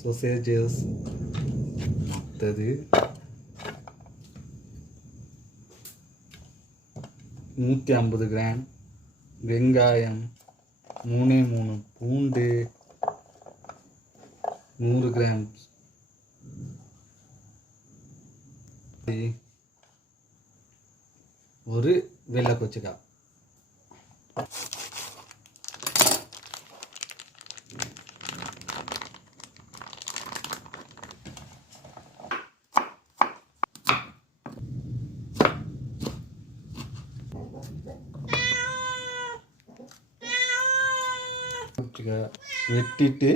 Sausages அடுத்தது நூற்றி ஐம்பது கிராம் வெங்காயம் மூணே மூணு பூண்டு நூறு கிராம் ஒரு வெள்ளை கொச்சிக்காய் கொச்சிக்காய் வெட்டிட்டு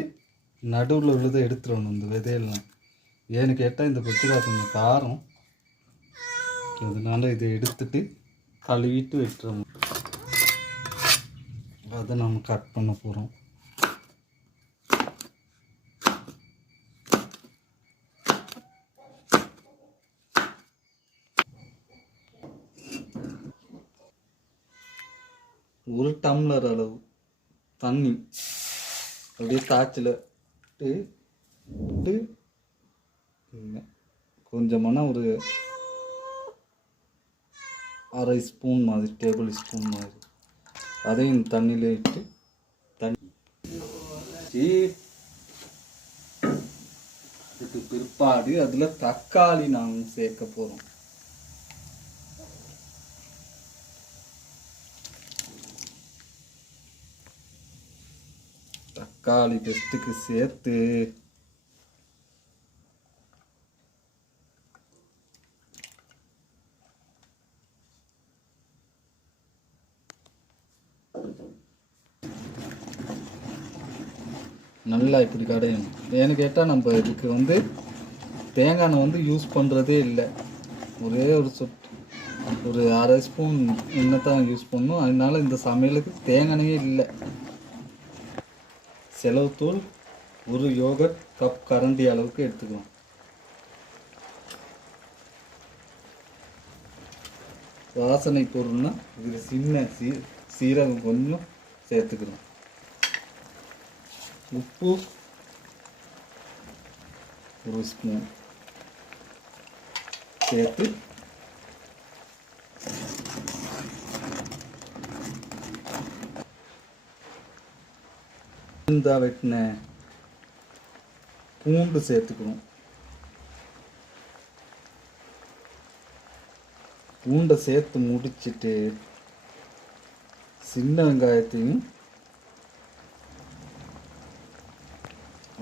நடுவில் உள்ளதை எடுத்துடணும் இந்த விதையெல்லாம். ஏன்னு கேட்டால் இந்த கொச்சிக்காய் கொஞ்சம் காரம். அதனால் இதை எடுத்துட்டு கழுவிட்டு வெட்டுறோம். அதை நம்ம கட் பண்ண போகிறோம் ஒரு டம்ளர் அளவு. தண்ணி. அப்படியே காய்ச்சல. விட்டு விட்டு கொஞ்சமான ஒரு அரை ஸ்பூன் மாதிரி டேபிள் ஸ்பூன் மாதிரி. அதையும் தண்ணியில் இட்டு தண்ணி அதுக்கு பிற்பாடு அதில் தக்காளி நாம் சேர்க்க போகிறோம் தக்காளி டெஸ்ட்டுக்கு சேர்த்து. நல்லா இப்படி கடையணும். ஏன்னு கேட்டால் நம்ம இதுக்கு வந்து தேங்காய் எண்ணெய் வந்து யூஸ் பண்ணுறதே இல்லை. ஒரே ஒரு சொட்டு. ஒரு அரை ஸ்பூன் எண்ணெய் தான் யூஸ் பண்ணணும் அதனால இந்த சமையலுக்கு தேங்காயே இல்லை. செலவுத்தூள் ஒரு யோகட் கப் கரண்டி அளவுக்கு எடுத்துக்கணும். வாசனை பொருள்னா இது சின்ன சீ சீரகம் கொஞ்சம் சேர்த்துக்கணும். உப்பு ஒரு ஸ்பூன் சேர்த்து இந்த வெட்டின பூண்டு சேர்த்துக்கணும். பூண்டை சேர்த்து முடிச்சிட்டு சின்ன வெங்காயத்தையும்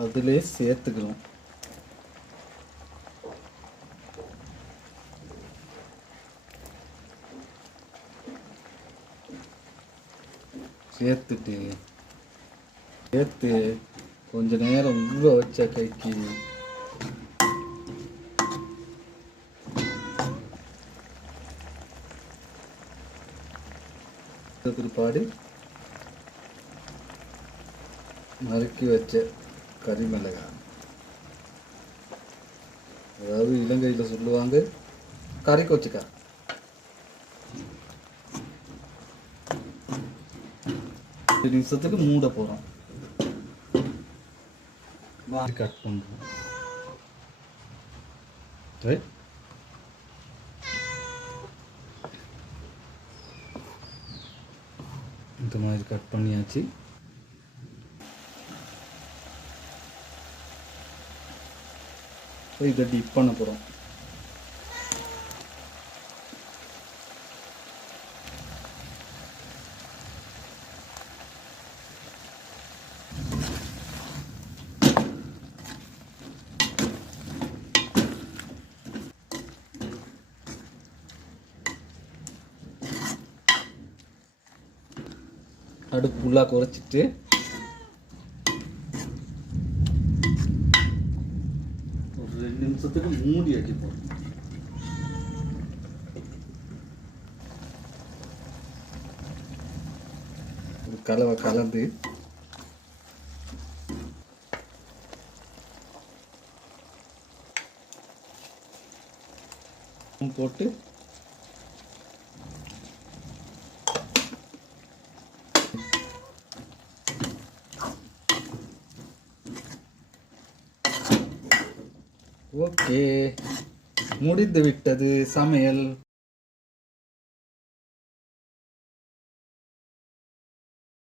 அதிலே சேர்த்துக்கணும். சேர்த்துட்டு சேர்த்து கொஞ்ச நேரம் ஊற வச்ச கைக்கு. அதுக்கு பிற்பாடு நறுக்கி வச்ச கறிமிளகா அதாவது இலங்கையில் சொல்லுவாங்க கறி கொச்சிக்கா நிமிஷத்துக்கு மூட போகிறோம் கட் பண்ணுறோம் ரைட் இந்த மாதிரி கட் பண்ணியாச்சு. ஸோ இதை டிப் பண்ண போகிறோம் அடுப்பு ஃபுல்லாக குறைச்சிட்டு ஒரு ரெண்டு நிமிஷத்துக்கு மூடி அடிப்போம் ஒரு கலவை கலந்து போட்டு ஓகே. முடிந்து விட்டது சமையல்.